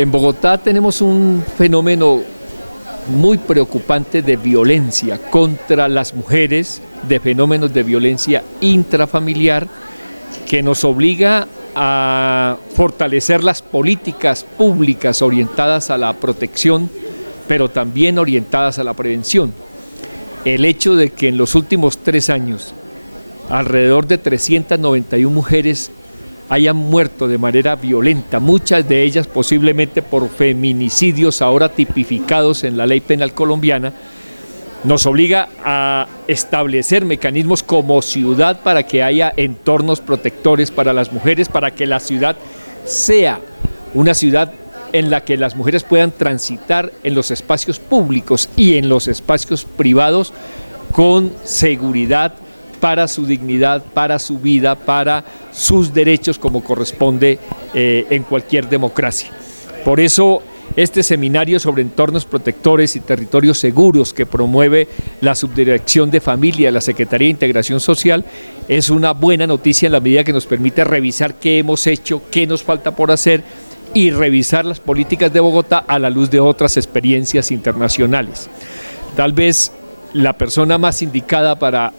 En Bogotá tenemos un fenómeno muy preocupante de violencia contra las mujeres, de fenómenos de violencia intrafamiliar, que nos obliga a fortalecer las políticas públicas orientadas a la protección, pero también orientadas a la prevención. El hecho de que en los últimos 3 años alrededor de 391 mujeres hayan muerto de manera violenta, muchas de ellas posiblemente por feminicidios ahora tipificados en la ley penal colombiana, nos obliga a establecer mecanismos como ciudad para que haya entornos protectores para las mujeres, para que la ciudad sea una ciudad en la que las mujeres puedan transitar en los espacios públicos y en los espacios privados con seguridad, para su dignidad, para su vida, para sus derechos como corresponde en cualquier democracia. Por eso este seminario sobre entornos protectores y territorios seguros que promueve la Subdirección de Familia de la Secretaría de Integración Social es una buena noticia en la medida que nos permite revisar qué hemos hecho, qué nos falta por hacer y revisar las políticas de Bogotá a la luz de otras experiencias internacionales. Tal vez la persona más indicada para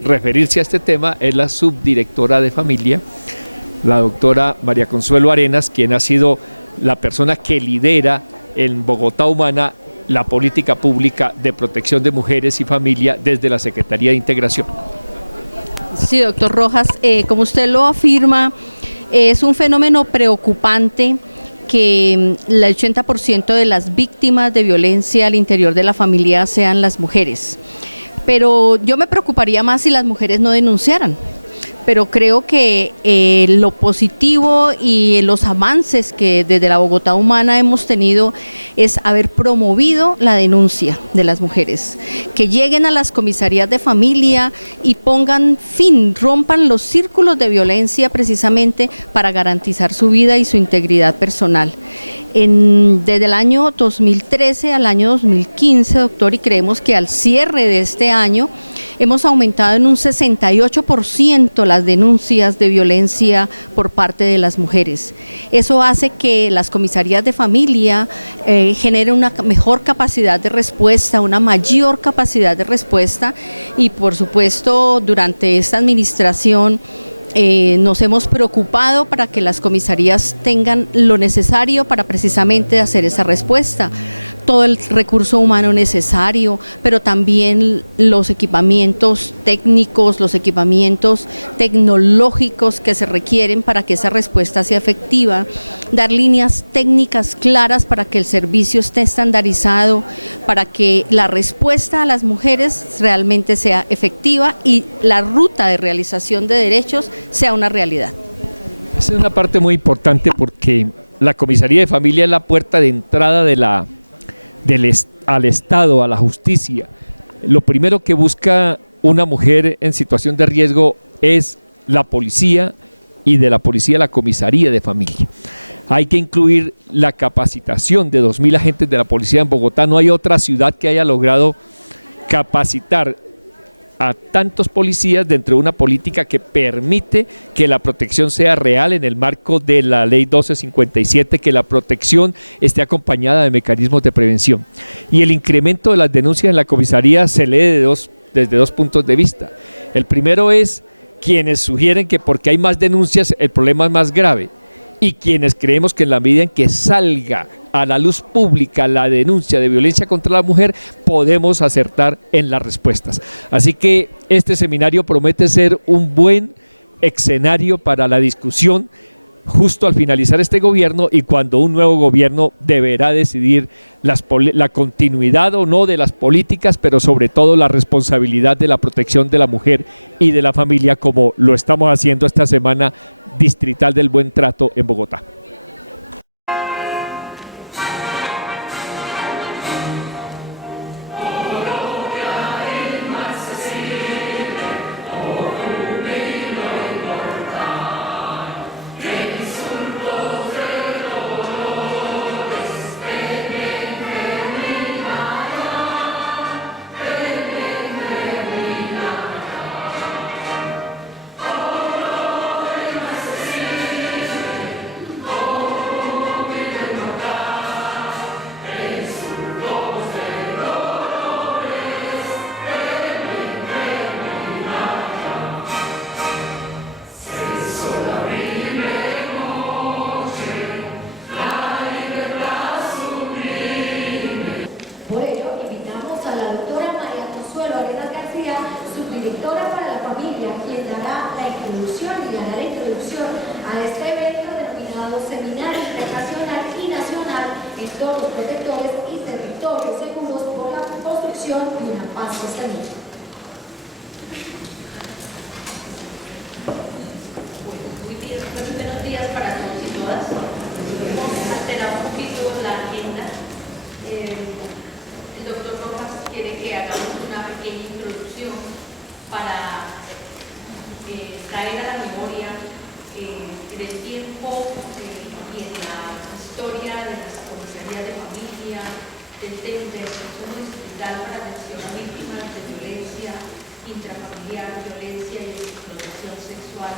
referirse a este tema es la subdirectora de familia, la doctora María Consuelo Arenas, quien ha sido la persona que lidera en Bogotá Humana la política pública de protección de mujeres y familia desde la Secretaría de Integración. Sí, doctor Rojas, como usted lo afirma, es un fenómeno preocupante que el 80% de las víctimas de violencia al interior de la familia sean las mujeres. Pero yo me preocuparía más si las mujeres no denunciaran. Pero creo que lo positivo y los avances que desde la Bogotá Humana hemos tenido es haber promovido la denuncia de las mujeres, que lleguen a las comisarías de familia y pongan fin, rompan los círculos de violencia precisamente para garantizar su vida y su integridad personal. Desde el año 2013 al año 2015, doctor, y creemos que al cierre de este año hemos aumentado en un 68% las denuncias de violencia por parte de las mujeres. Eso hace que las comisarías de familia generen una mejor capacidad de respuesta, una mayor capacidad de respuesta y por supuesto durante esta administración nos hemos preocupado para que las comisarías tengan lo necesario para precisamente hacer esa respuesta, todo el recurso humano necesario, pero también los equipamientos técnicos, los equipamientos tecnológicos que se requieren para que esa respuesta sea efectiva, dar líneas técnicas claras para que el servicio esté estandarizado, para que la respuesta a las mujeres realmente sea efectiva y la ruta de realización de derechos sea una realidad. Esa es una parte muy importante porque la comisaría de familia es la puerta de entrada al Estado, a la justicia. Lo primero que busca una mujer en situación de riesgo es la policía y de la policía la comisaría de familia. Hay que incluir la capacitación de 2.000 agentes de la policía en Bogotá. No hay otra ciudad que haya logrado capacitar a tantos policías dentro de una política que permite que la protección sea real en el marco de la ley 1257, que la protección esté acompañada de mecanismos de prevención. Y el incremento de las denuncias en la comisaría se lee desde dos puntos de vista. El primero es quienes sugieren que porque hay más denuncias el problema es más grave, y quienes creemos que en la medida en que salga a la luz pública la denuncia de violencia contra la mujer, podemos acertar en las respuestas. Así que este seminario promete ser un buen escenario para la discusión justo al finalizar este gobierno y cuando un nuevo gobierno deberá decidir la continuidad o no de las políticas, pero sobre todo la responsabilidad de la protección de la mujer y de la familia, como lo estamos haciendo esta semana distrital del Buen Trato en Bogotá. en todos los protectores y territorios seguros por la construcción de una paz sostenible. Buenos días para todos y todas. Hemos alterado un poquito la agenda. El doctor Rojas quiere que hagamos una pequeña introducción para traer a la memoria en el tiempo y en la historia de las comisarías de familia, del Centro Distrital para Atención a Víctimas de Violencia Intrafamiliar, Violencia y Explotación Sexual.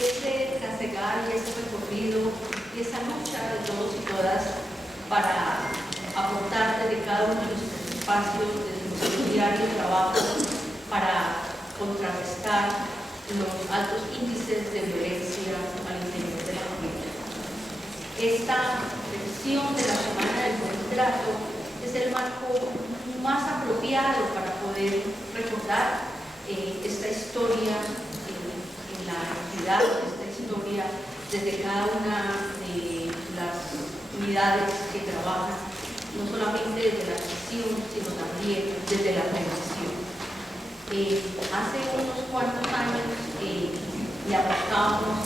Ese trasegar y ese recorrido y esa lucha de todos y todas para aportar desde cada uno de nuestros espacios, desde nuestro diario trabajo, para contrarrestar los altos índices de violencia al interior de la familia. Esta edición de la Semana del Buen Trato es el marco más apropiado para poder recordar esta historia en la entidad, esta historia desde cada una de las unidades que trabajan, no solamente desde la atención, sino también desde la prevención. Hace unos cuantos años le apostamos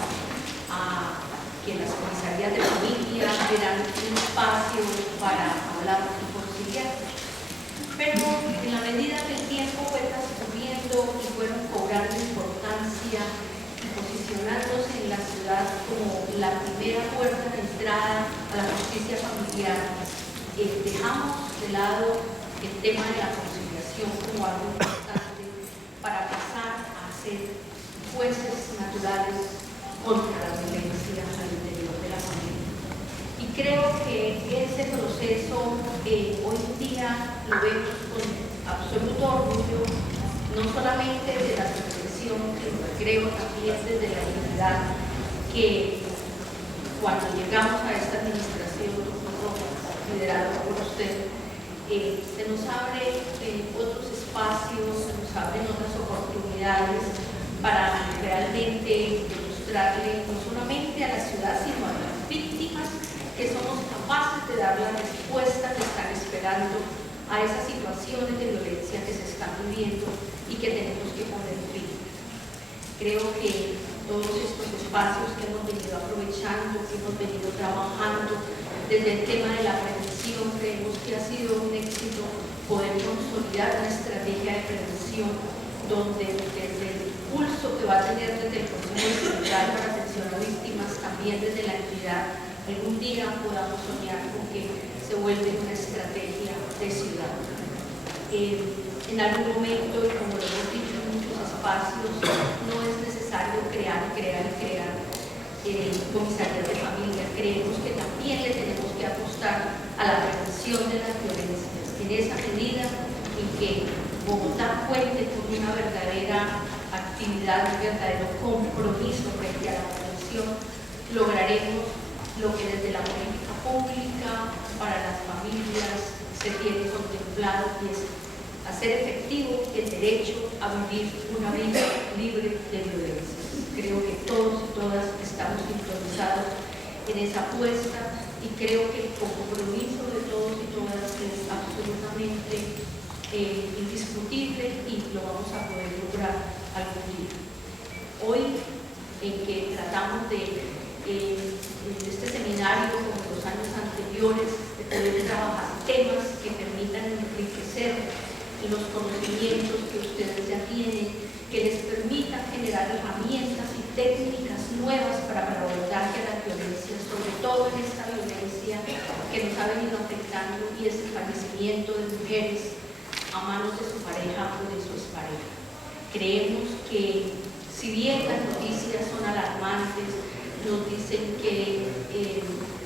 a que las comisarías de familia eran un espacio para hablar y conciliar. Pero en la medida que el tiempo fue transcurriendo y fueron cobrando importancia, posicionándose en la ciudad como la primera puerta de entrada a la justicia familiar, dejamos de lado el tema de la conciliación como algo importante para pasar a ser jueces naturales contra la violencia al interior de la familia. Y creo que ese proceso hoy en día lo vemos con absoluto orgullo, no solamente de la reflexión, sino creo también desde la dignidad que cuando llegamos a esta administración liderada por usted, se nos abre otros espacios, se nos abren otras oportunidades para realmente demostrarle no solamente a la ciudad, sino a las víctimas que somos capaces de dar la respuesta que están esperando a esas situaciones de violencia que se están viviendo y que tenemos que poner fin. Creo que todos estos espacios que hemos venido aprovechando, que hemos venido trabajando desde el tema de la prevención, creemos que ha sido un éxito poder consolidar una estrategia de prevención donde desde el impulso que va a tener desde el Consejo Distrital para Atención a Víctimas, también desde la entidad, algún día podamos soñar con que se vuelve una estrategia de ciudad. En algún momento, y como lo hemos dicho en muchos espacios, no es necesario crear comisarías de familia. Creemos que también le tenemos que apostar a la prevención de las violencias. En esa medida en que Bogotá cuente con una verdadera actividad, un verdadero compromiso frente a la prevención, lograremos lo que desde la política pública para las familias se tiene contemplado, y es hacer efectivo el derecho a vivir una vida libre de violencia. Creo que todos y todas estamos sintonizados en esa apuesta y creo que el compromiso de todos y todas es absolutamente indiscutible y lo vamos a poder lograr algún día. Hoy, en que tratamos de este seminario, como los años anteriores, de poder trabajar temas que permitan enriquecer los conocimientos que ustedes ya tienen, que les permitan generar herramientas y técnicas nuevas para el abordaje a la violencia, sobre todo en esta violencia que nos ha venido afectando y es el fallecimiento de mujeres a manos de su pareja o de su expareja. Creemos que si bien las noticias son alarmantes, nos dicen que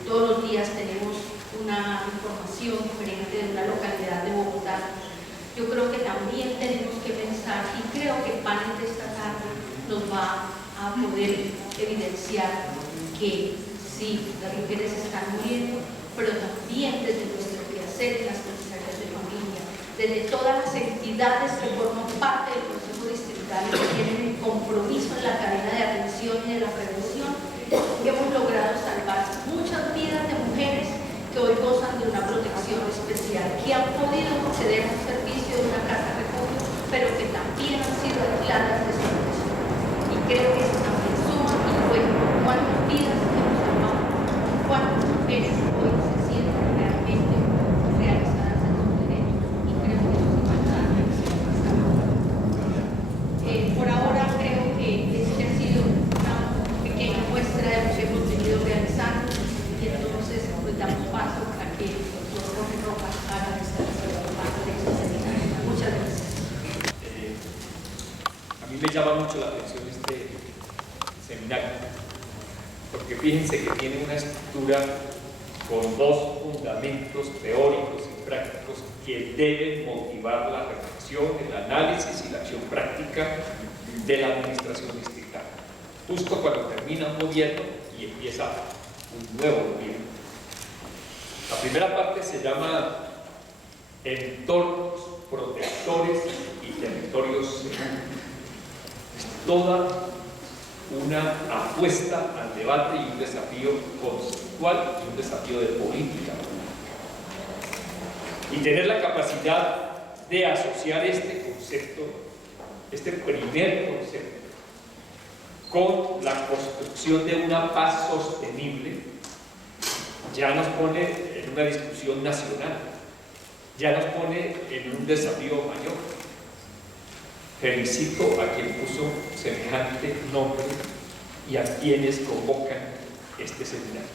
todos los días tenemos una información diferente de una localidad de Bogotá, yo creo que también tenemos que pensar, y creo que el panel de esta tarde nos va a poder evidenciar que sí, las mujeres están muriendo, pero también desde nuestro quehacer en las comisarías de familia, desde todas las entidades que forman parte del Consejo Distrital y que tienen el compromiso en la cadena de atención y de la prevención, hemos logrado salvar muchas vidas de mujeres que hoy que han podido acceder a un servicio de una casa refugio, pero que también han sido aisladas de su profesión. Y creo que eso también suma y juega. ¿Cuántas vidas hemos salvado? ¿Cuántas mujeres hoy se sienten realmente realizadas en sus derechos? Y creo que eso es importante. Por ahora creo que este ha sido una pequeña muestra de lo que hemos venido realizando y entonces pues damos paso a que el doctor Jorge Rojas haga esta parte de este seminario. Muchas gracias. A mí me llama mucho la atención este seminario, porque fíjense que tiene una estructura con dos fundamentos teóricos y prácticos que deben motivar la reflexión, el análisis y la acción práctica de la administración distrital. Justo cuando termina un gobierno y empieza un nuevo gobierno. La primera parte se llama entornos protectores y territorios seguros. Es toda una apuesta al debate y un desafío conceptual y un desafío de política. Y tener la capacidad de asociar este concepto, este primer concepto, con la construcción de una paz sostenible, ya nos pone en una discusión nacional, ya nos pone en un desafío mayor. Felicito a quien puso semejante nombre y a quienes convocan este seminario.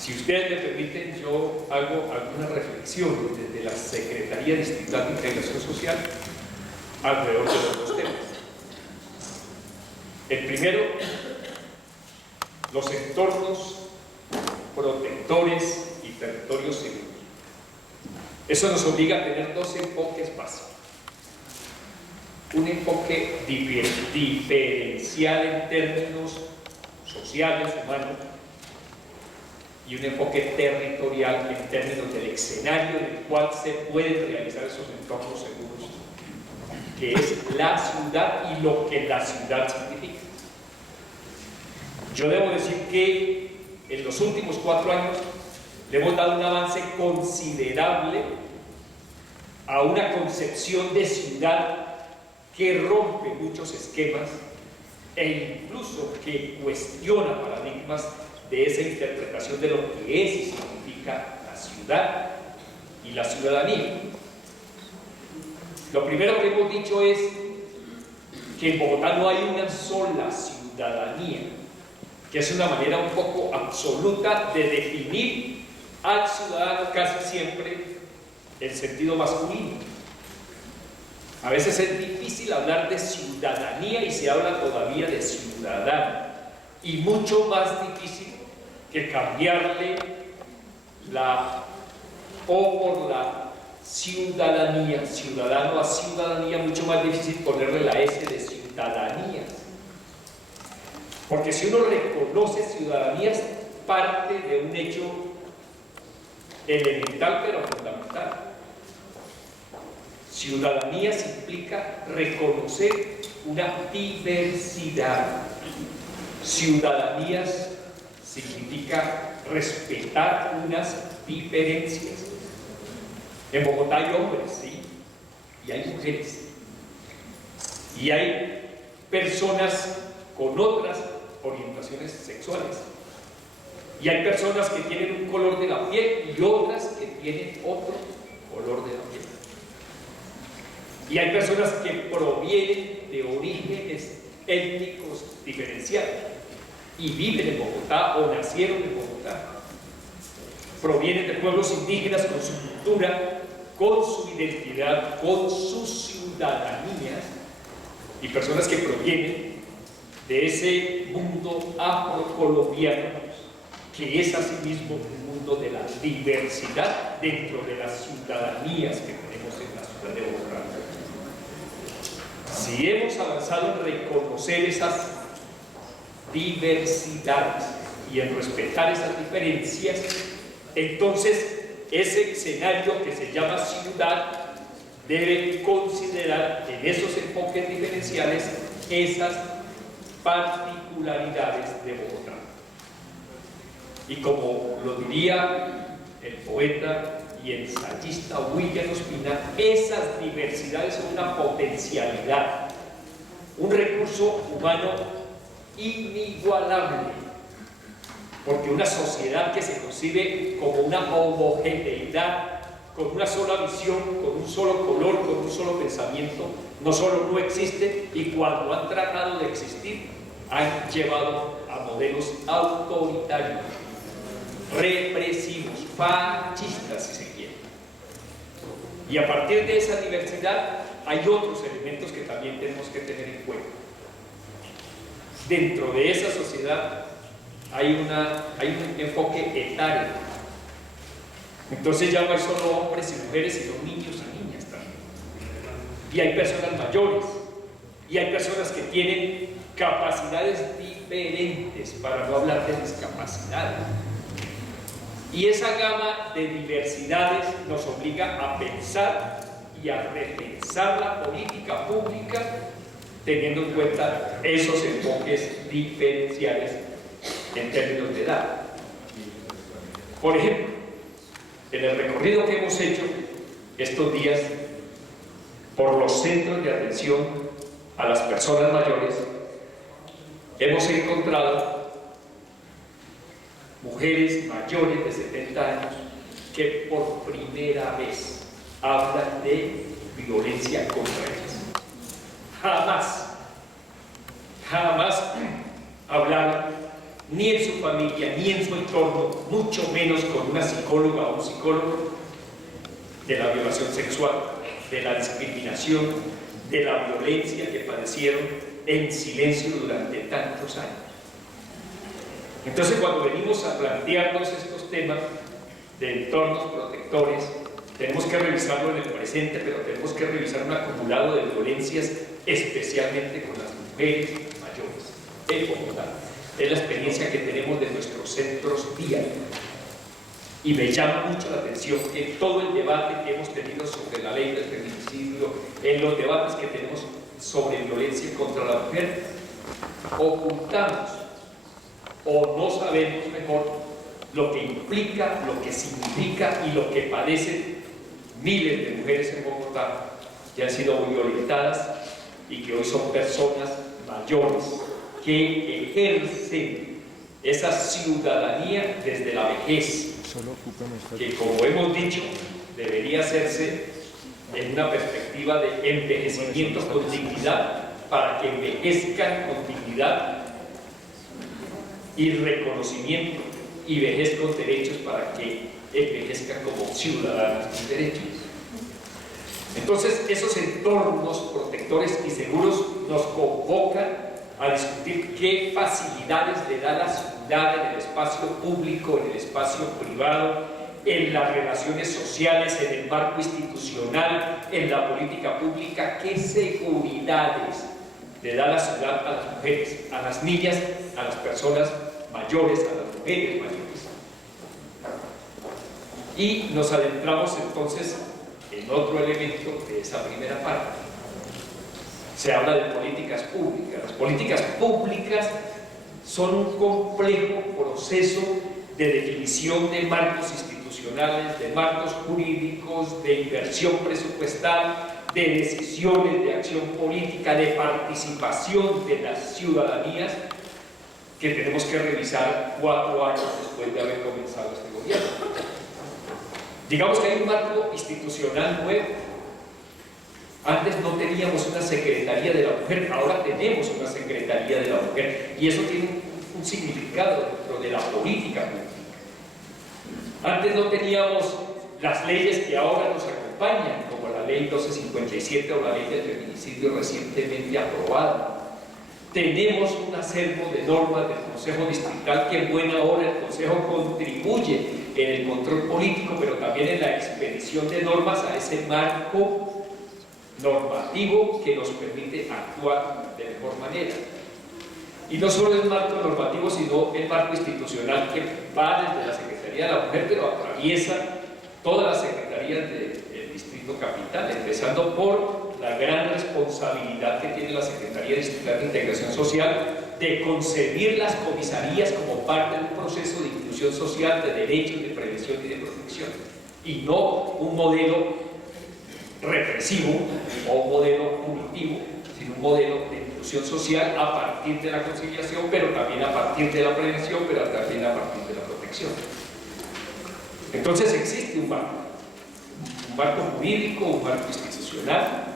Si ustedes me permiten, yo hago alguna reflexión desde la Secretaría Distrital de Integración Social alrededor de los dos temas. El primero, los entornos protectores y territorios seguros. Eso nos obliga a tener dos enfoques básicos. Un enfoque diferencial en términos sociales, humanos, y un enfoque territorial en términos del escenario en el cual se pueden realizar esos entornos seguros, que es la ciudad y lo que la ciudad significa. Yo debo decir que en los últimos 4 años le hemos dado un avance considerable a una concepción de ciudad que rompe muchos esquemas e incluso que cuestiona paradigmas de esa interpretación de lo que es y significa la ciudad y la ciudadanía. Lo primero que hemos dicho es que en Bogotá no hay una sola ciudadanía, que es una manera un poco absoluta de definir al ciudadano casi siempre en sentido masculino. A veces es difícil hablar de ciudadanía y se habla todavía de ciudadano, y mucho más difícil que cambiarle la O por la ciudadanía, ciudadano a ciudadanía, mucho más difícil ponerle la S de ciudadanía. Porque si uno reconoce ciudadanía es parte de un hecho elemental pero fundamental. Ciudadanías implica reconocer una diversidad. Ciudadanías significa respetar unas diferencias. En Bogotá hay hombres, ¿sí? Y hay mujeres. Y hay personas con otras orientaciones sexuales. Y hay personas que tienen un color de la piel y otras que tienen otro color de la piel. Y hay personas que provienen de orígenes étnicos diferenciados y viven en Bogotá o nacieron en Bogotá. Provienen de pueblos indígenas con su cultura, con su identidad, con sus ciudadanías, y personas que provienen de ese mundo afrocolombiano que es asimismo un mundo de la diversidad dentro de las ciudadanías que tenemos en la ciudad de Bogotá. Si hemos avanzado en reconocer esas diversidades y en respetar esas diferencias, entonces ese escenario que se llama ciudad debe considerar en esos enfoques diferenciales esas particularidades de Bogotá. Y como lo diría el poeta y ensayista William Ospina, esas diversidades son una potencialidad, un recurso humano inigualable, porque una sociedad que se concibe como una homogeneidad, con una sola visión, con un solo color, con un solo pensamiento, no solo no existe, y cuando han tratado de existir, han llevado a modelos autoritarios, represivos, fascistas, si se quiere. Y a partir de esa diversidad hay otros elementos que también tenemos que tener en cuenta. Dentro de esa sociedad hay un enfoque etario. Entonces ya no hay solo hombres y mujeres, sino niños y niñas también. Y hay personas mayores, y hay personas que tienen capacidades diferentes, para no hablar de discapacidad. Y esa gama de diversidades nos obliga a pensar y a repensar la política pública teniendo en cuenta esos enfoques diferenciales en términos de edad. Por ejemplo, en el recorrido que hemos hecho estos días por los centros de atención a las personas mayores, hemos encontrado mujeres mayores de 70 años que por primera vez hablan de violencia contra ellas. Jamás hablaron, ni en su familia, ni en su entorno, mucho menos con una psicóloga o un psicólogo, de la violación sexual, de la discriminación, de la violencia que padecieron en silencio durante tantos años. Entonces, cuando venimos a plantearnos estos temas de entornos protectores, tenemos que revisarlo en el presente, pero tenemos que revisar un acumulado de violencias, especialmente con las mujeres mayores. Es la experiencia que tenemos de nuestros centros diarios. Y me llama mucho la atención en todo el debate que hemos tenido sobre la ley del feminicidio, en los debates que tenemos sobre violencia contra la mujer, ocultamos o no sabemos mejor lo que implica, lo que significa y lo que padecen miles de mujeres en Bogotá que han sido violentadas y que hoy son personas mayores que ejercen esa ciudadanía desde la vejez, que, como hemos dicho, debería hacerse en una perspectiva de envejecimiento con dignidad, para que envejezcan con dignidad y reconocimiento, y vejez con derechos para que envejezcan como ciudadanos con derechos. Entonces, esos entornos protectores y seguros nos convocan a discutir qué facilidades le da la ciudad en el espacio público, en el espacio privado, en las relaciones sociales, en el marco institucional, en la política pública, qué seguridades le da la ciudad a las mujeres, a las niñas, a las personas mayores, a las mujeres mayores. Y nos adentramos entonces en otro elemento de esa primera parte. Se habla de políticas públicas. Las políticas públicas son un complejo proceso de definición de marcos institucionales, de marcos jurídicos, de inversión presupuestal, de decisiones de acción política, de participación de las ciudadanías, que tenemos que revisar 4 años después de haber comenzado este gobierno. Digamos que hay un marco institucional nuevo. Antes no teníamos una Secretaría de la Mujer, ahora tenemos una Secretaría de la Mujer, y eso tiene un significado dentro de la política pública. Antes no teníamos las leyes que ahora nos acompañan, como la Ley 1257 o la Ley del Feminicidio recientemente aprobada. Tenemos un acervo de normas del Consejo Distrital que en buena hora el Consejo contribuye en el control político, pero también en la expedición de normas a ese marco normativo que nos permite actuar de mejor manera. Y no solo el marco normativo, sino el marco institucional que va desde la Secretaría de la Mujer, pero atraviesa todas las secretarías del Distrito Capital, empezando por la gran responsabilidad que tiene la Secretaría Distrital de Integración Social de concebir las comisarías como parte de un proceso de inclusión social, de derechos, de prevención y de protección. y no un modelo represivo o un modelo punitivo, sino un modelo de inclusión social a partir de la conciliación, pero también a partir de la prevención, pero también a partir de la protección. Entonces existe un marco jurídico, un marco institucional,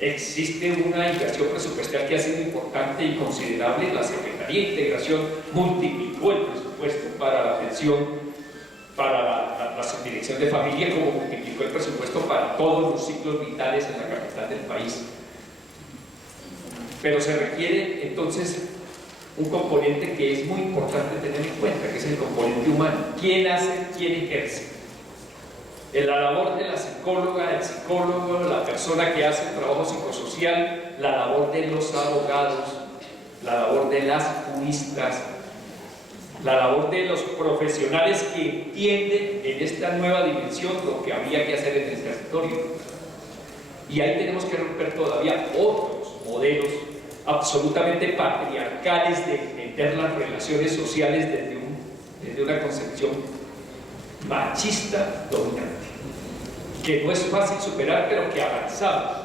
existe una inversión presupuestal que ha sido importante y considerable. La Secretaría de Integración multiplicó el presupuesto para la atención, para la subdirección de familia, como multiplicó el presupuesto para todos los ciclos vitales en la capital del país. Pero se requiere entonces un componente que es muy importante tener en cuenta, que es el componente humano. ¿Quién hace? ¿Quién ejerce? En la labor de la psicóloga, el psicólogo, la persona que hace el trabajo psicosocial, la labor de los abogados, la labor de las juristas, la labor de los profesionales que entienden en esta nueva dimensión lo que había que hacer en el territorio. Y ahí tenemos que romper todavía otros modelos absolutamente patriarcales de entender las relaciones sociales desde una concepción machista dominante, que no es fácil superar, pero que avanzamos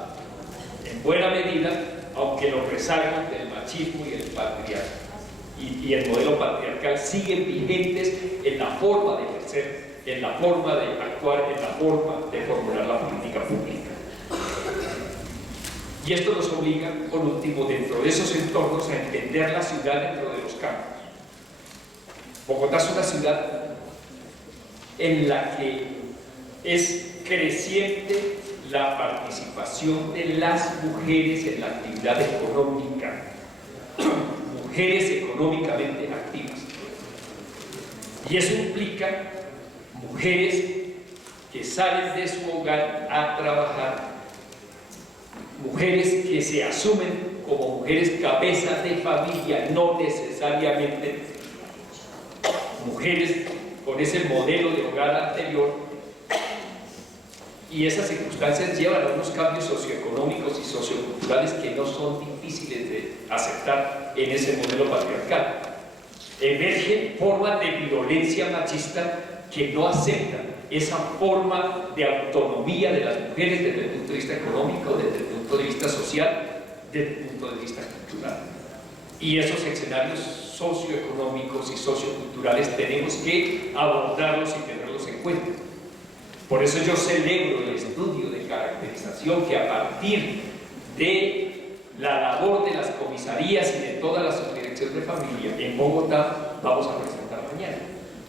en buena medida, aunque los rezagos del machismo y el modelo patriarcal siguen vigentes en la forma de ejercer, en la forma de actuar, en la forma de formular la política pública. Y esto nos obliga, por último, dentro de esos entornos, a entender la ciudad dentro de los campos. Bogotá es una ciudad en la que es creciente la participación de las mujeres en la actividad económica, mujeres económicamente activas. Y eso implica mujeres que salen de su hogar a trabajar, mujeres que se asumen como mujeres cabezas de familia, no necesariamente mujeres con ese modelo de hogar anterior, y esas circunstancias llevan a unos cambios socioeconómicos y socioculturales que no son difíciles de aceptar en ese modelo patriarcal. Emergen formas de violencia machista que no aceptan esa forma de autonomía de las mujeres desde el punto de vista económico, desde el punto de vista social, desde el punto de vista cultural. Y esos escenarios socioeconómicos y socioculturales tenemos que abordarlos y tenerlos en cuenta. Por eso yo celebro el estudio de caracterización que, a partir de la labor de las comisarías y de toda la subdirección de familia en Bogotá, vamos a presentar mañana,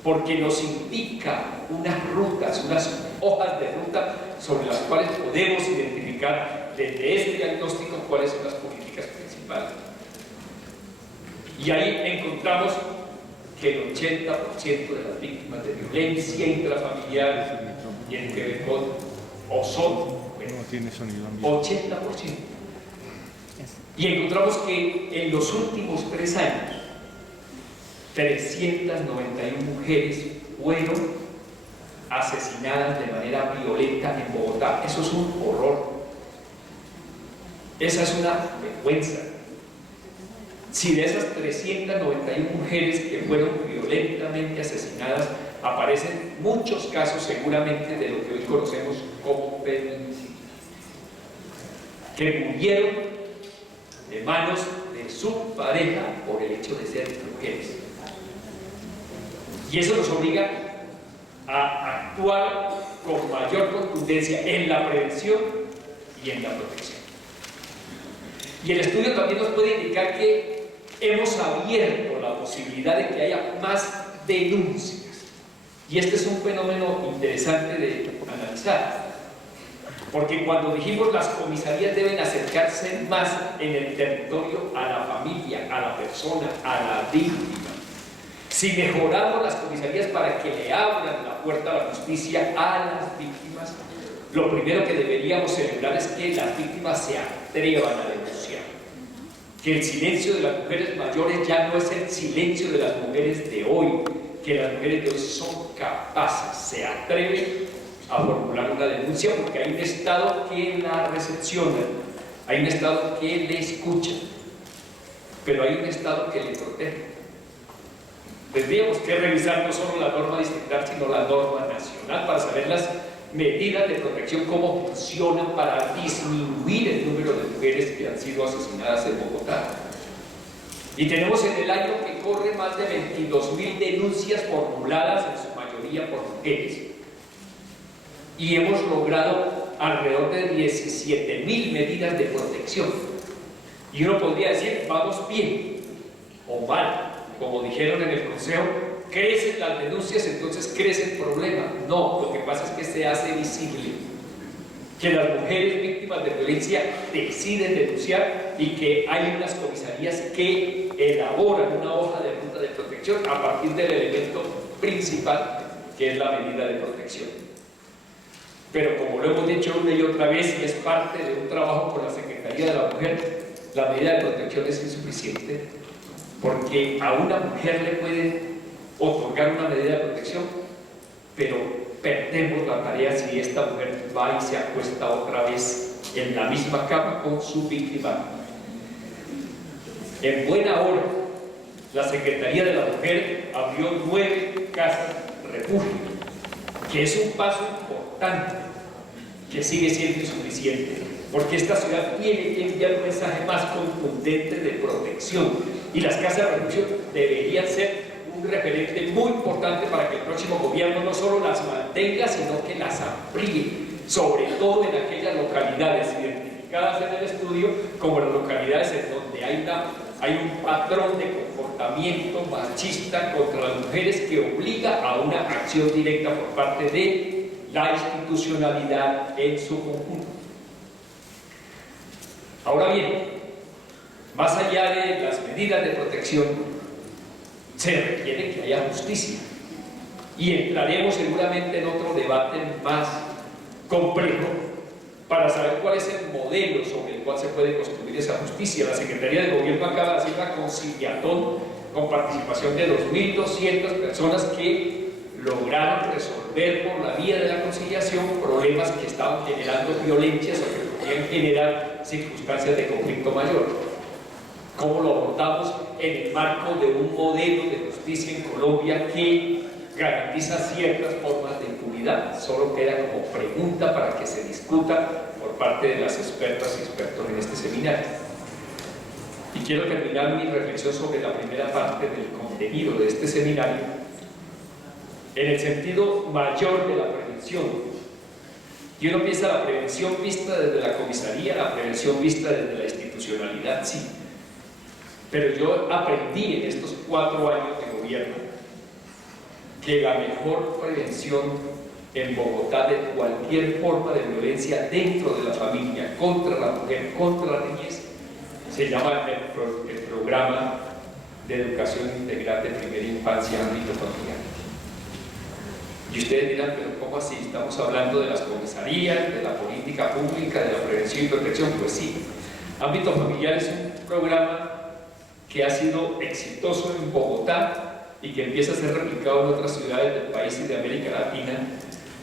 porque nos indica unas rutas, unas hojas de ruta sobre las cuales podemos identificar desde ese diagnóstico cuáles son las políticas principales. Y ahí encontramos que el 80% de las víctimas de violencia intrafamiliar tienen que ver con, o son, no tiene sonido ambiente. 80%. Y encontramos que en los últimos 3 años, 391 mujeres fueron asesinadas de manera violenta en Bogotá. Eso es un horror. Esa es una vergüenza. Si de esas 391 mujeres que fueron violentamente asesinadas, aparecen muchos casos seguramente de lo que hoy conocemos como feminicidio, que murieron de manos de su pareja por el hecho de ser mujeres. Y eso nos obliga a actuar con mayor contundencia en la prevención y en la protección. Y el estudio también nos puede indicar que hemos abierto la posibilidad de que haya más denuncias. Y este es un fenómeno interesante de analizar, porque cuando dijimos las comisarías deben acercarse más en el territorio a la familia, a la persona, a la víctima. Si mejoramos las comisarías para que le abran la puerta a la justicia a las víctimas, lo primero que deberíamos celebrar es que las víctimas se atrevan a denunciar. Que el silencio de las mujeres mayores ya no es el silencio de las mujeres de hoy, que las mujeres de hoy son capaces, se atreven a formular una denuncia porque hay un Estado que la recepciona, hay un Estado que le escucha, pero hay un Estado que le protege. Tendríamos que revisar no solo la norma distrital, sino la norma nacional para saber las medidas de protección, cómo funcionan para disminuir el número de mujeres que han sido asesinadas en Bogotá. Y tenemos en el año que corre más de 22.000 denuncias formuladas, en su mayoría por mujeres. Y hemos logrado alrededor de 17.000 medidas de protección. Y uno podría decir, vamos bien o mal. Como dijeron en el Consejo, crecen las denuncias, entonces crece el problema. No, lo que pasa es que se hace visible que las mujeres víctimas de violencia deciden denunciar y que hay unas comisarías que elaboran una hoja de ruta de protección a partir del elemento principal, que es la medida de protección. Pero como lo hemos dicho una y otra vez, y es parte de un trabajo con la Secretaría de la Mujer, la medida de protección es insuficiente, porque a una mujer le pueden otorgar una medida de protección, pero perdemos la tarea si esta mujer va y se acuesta otra vez en la misma cama con su víctima. En buena hora, la Secretaría de la Mujer abrió 9 casas refugio, que es un paso importante, que sigue siendo insuficiente, porque esta ciudad tiene que enviar un mensaje más contundente de protección, y las casas de refugio deberían ser un referente muy importante para que el próximo gobierno no solo las mantenga, sino que las amplíe, sobre todo en aquellas localidades identificadas en el estudio como las localidades en donde hay un patrón de comportamiento machista contra las mujeres que obliga a una acción directa por parte de la institucionalidad en su conjunto. Ahora bien, más allá de las medidas de protección, se requiere que haya justicia. Y entraremos seguramente en otro debate más complejo para saber cuál es el modelo sobre el cual se puede construir esa justicia. La Secretaría de Gobierno acaba de hacer una conciliatón con participación de 2.200 personas que lograron resolver por la vía de la conciliación problemas que estaban generando violencias o que podían generar circunstancias de conflicto mayor. ¿Cómo lo abordamos en el marco de un modelo de justicia en Colombia que garantiza ciertas formas de impunidad? Solo queda como pregunta para que se discuta por parte de las expertas y expertos en este seminario. Y quiero terminar mi reflexión sobre la primera parte del contenido de este seminario en el sentido mayor de la prevención. Y uno piensa la prevención vista desde la comisaría, la prevención vista desde la institucionalidad, sí. Pero yo aprendí en estos 4 años de gobierno que la mejor prevención en Bogotá de cualquier forma de violencia dentro de la familia, contra la mujer, contra la niñez, se llama el programa de educación integral de primera infancia ámbito familiar. Y ustedes dirán, pero ¿cómo así? Estamos hablando de las comisarías, de la política pública, de la prevención y protección. Pues sí, ámbito familiar es un programa que ha sido exitoso en Bogotá y que empieza a ser replicado en otras ciudades del país y de América Latina,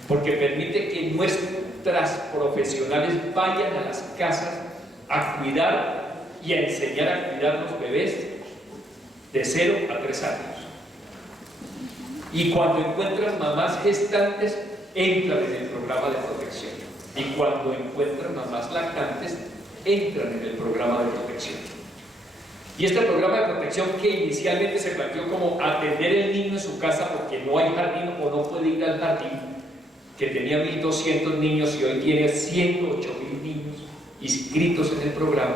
porque permite que nuestras profesionales vayan a las casas a cuidar y a enseñar a cuidar a los bebés de 0 a 3 años. Y cuando encuentran mamás gestantes, entran en el programa de protección. Y cuando encuentran mamás lactantes, entran en el programa de protección. Y este programa de protección, que inicialmente se planteó como atender el niño en su casa porque no hay jardín o no puede ir al jardín, que tenía 1.200 niños y hoy tiene 108.000 niños inscritos en el programa,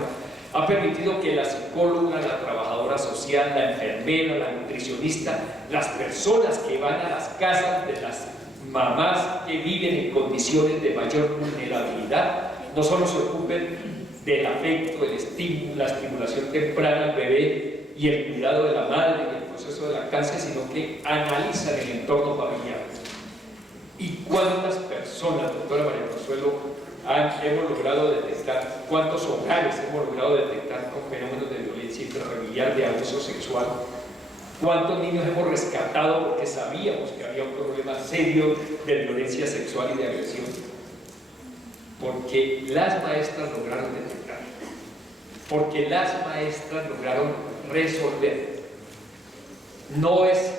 ha permitido que la psicóloga, la trabajadora social, la enfermera, la nutricionista, las personas que van a las casas de las mamás que viven en condiciones de mayor vulnerabilidad, no solo se ocupen del afecto, el estímulo, la estimulación temprana al bebé y el cuidado de la madre y el proceso de lactancia, sino que analizan el entorno familiar. ¿Y cuántas personas, doctora María Consuelo, hemos logrado detectar, cuántos hogares hemos logrado detectar con fenómenos de violencia intrafamiliar, de abuso sexual? ¿Cuántos niños hemos rescatado porque sabíamos que había un problema serio de violencia sexual y de agresión? Porque las maestras lograron detectar, porque las maestras lograron resolver. No es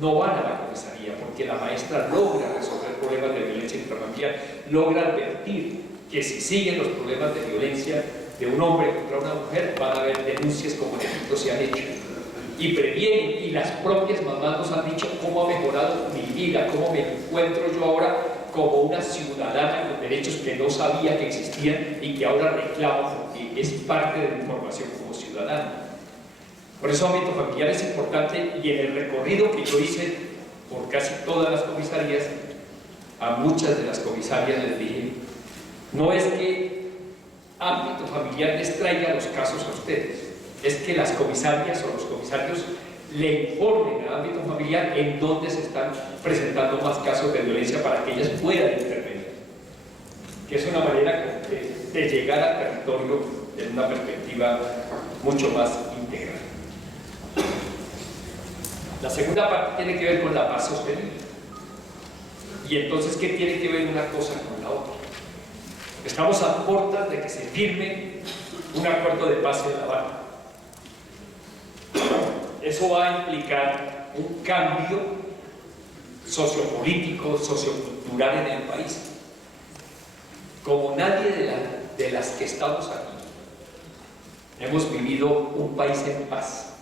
no van a la comisaría, porque la maestra logra resolver problemas de violencia intrafamiliar, logra advertir que si siguen los problemas de violencia de un hombre contra una mujer, van a haber denuncias como en Egipto se han hecho. Y previenen, y las propias mamás nos han dicho cómo ha mejorado mi vida, cómo me encuentro yo ahora como una ciudadana con derechos que no sabía que existían y que ahora reclamo porque es parte de mi formación como ciudadano. Por eso ámbito familiar es importante, y en el recorrido que yo hice por casi todas las comisarías, a muchas de las comisarias les dije, no es que ámbito familiar les traiga los casos a ustedes, es que las comisarias o los comisarios le informen al ámbito familiar en dónde se están presentando más casos de violencia para que ellas puedan intervenir, que es una manera de llegar al territorio en una perspectiva mucho más integral. La segunda parte tiene que ver con la paz sostenible. Y entonces, ¿qué tiene que ver una cosa con la otra? Estamos a puertas de que se firme un acuerdo de paz en La Habana. Eso va a implicar un cambio sociopolítico, sociocultural en el país. Como nadie de las que estamos aquí hemos vivido un país en paz,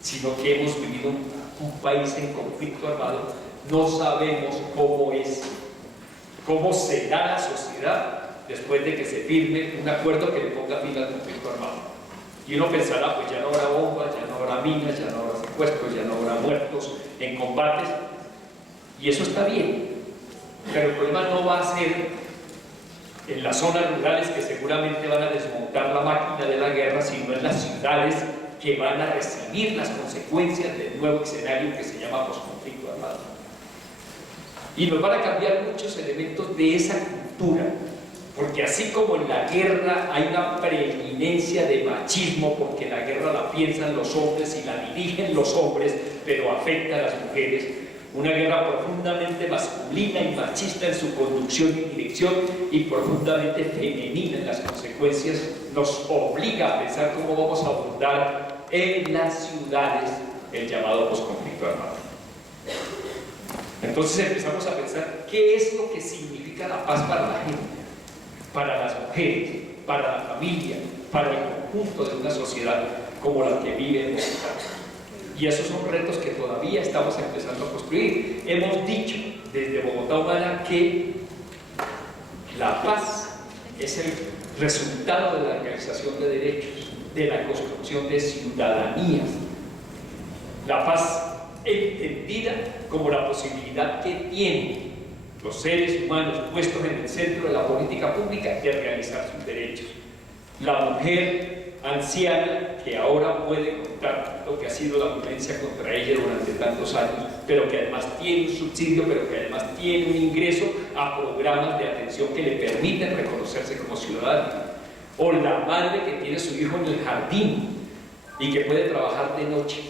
sino que hemos vivido un país en conflicto armado, no sabemos cómo es, cómo será la sociedad después de que se firme un acuerdo que le ponga fin al conflicto armado. Y uno pensará, pues ya no habrá bombas, ya no habrá minas, ya no habrá secuestros, ya no habrá muertos en combates, y eso está bien, pero el problema no va a ser en las zonas rurales que seguramente van a desmontar la máquina de la guerra, sino en las ciudades que van a recibir las consecuencias del nuevo escenario que se llama posconflicto armado. Y nos van a cambiar muchos elementos de esa cultura, porque así como en la guerra hay una preeminencia de machismo, porque la guerra la piensan los hombres y la dirigen los hombres, pero afecta a las mujeres, una guerra profundamente masculina y machista en su conducción y dirección, y profundamente femenina en las consecuencias, nos obliga a pensar cómo vamos a abordar en las ciudades el llamado posconflicto armado. Entonces empezamos a pensar qué es lo que significa la paz para la gente, para las mujeres, para la familia, para el conjunto de una sociedad como la que vive en Bogotá. Y esos son retos que todavía estamos empezando a construir. Hemos dicho desde Bogotá Humana que la paz es el resultado de la realización de derechos, de la construcción de ciudadanías. La paz entendida como la posibilidad que tienen los seres humanos puestos en el centro de la política pública de realizar sus derechos. La mujer anciana que ahora puede contar lo que ha sido la violencia contra ella durante tantos años, pero que además tiene un subsidio, pero que además tiene un ingreso a programas de atención que le permiten reconocerse como ciudadana. O la madre que tiene a su hijo en el jardín y que puede trabajar de noche,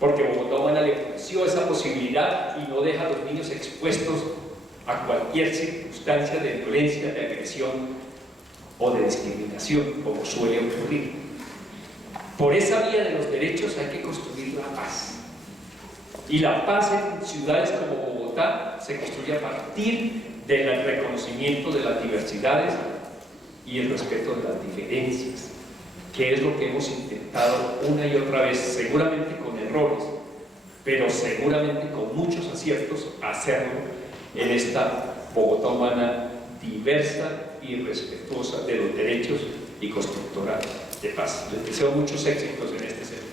porque Bogotá Humana le ofreció esa posibilidad y no deja a los niños expuestos a cualquier circunstancia de violencia, de agresión o de discriminación, como suele ocurrir. Por esa vía de los derechos hay que construir la paz. Y la paz en ciudades como Bogotá se construye a partir del reconocimiento de las diversidades y el respeto de las diferencias, que es lo que hemos intentado una y otra vez, seguramente con errores, pero seguramente con muchos aciertos, hacerlo en esta Bogotá Humana diversa y respetuosa de los derechos y constructora de paz. Les deseo muchos éxitos en este sentido.